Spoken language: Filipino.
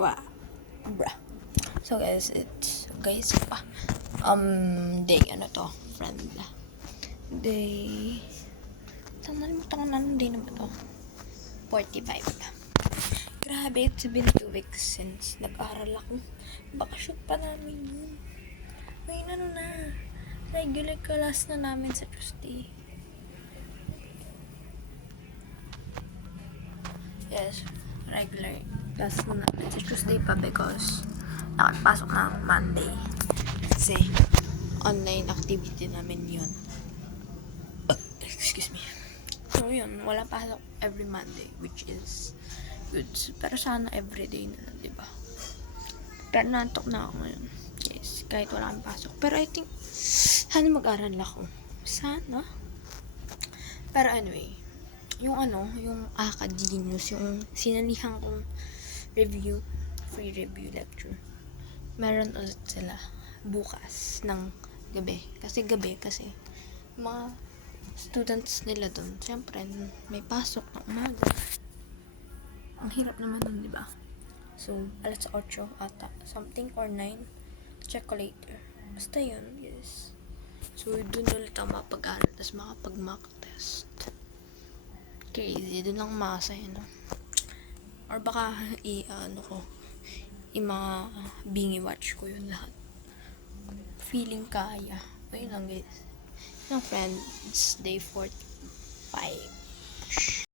Wow. Bruh. So guys, day, friend. Day, nalimutan ko na anong day na ba to? 45. Grabe, it's been 2 weeks since nag-aral ako. Bakasyon pa namin yun. Ngayon na, regular class na namin sa Tuesday. Yes, regular class na namin sa Tuesday pa because nakapasok ng Monday. Kasi online activity namin yun. Excuse me. So yun, wala pasok every Monday, which is good. Pero sana everyday na lang, diba? Pero nantok na ako ngayon. Yes, kahit wala kang pasok. Pero I think, sana mag-aral ako. Sana. Pero anyway, yung Acadgenius, yung sinalihan kong free review lecture. Meron ulit sila bukas ng gabi. Kasi mga students nila dun, syempre, may pasok na umaga. Ang hirap naman nun, diba? So, alas 8 ata, something or 9. Check ko later. Basta yun, yes. So, dun ulit ako mapag-aral, tapos makapag-mock test. Crazy, dun lang masaya, no? Or baka, mga bingi watch ko yun lahat. Feeling kaya. Ayun lang, guys. Ng friends, day 45.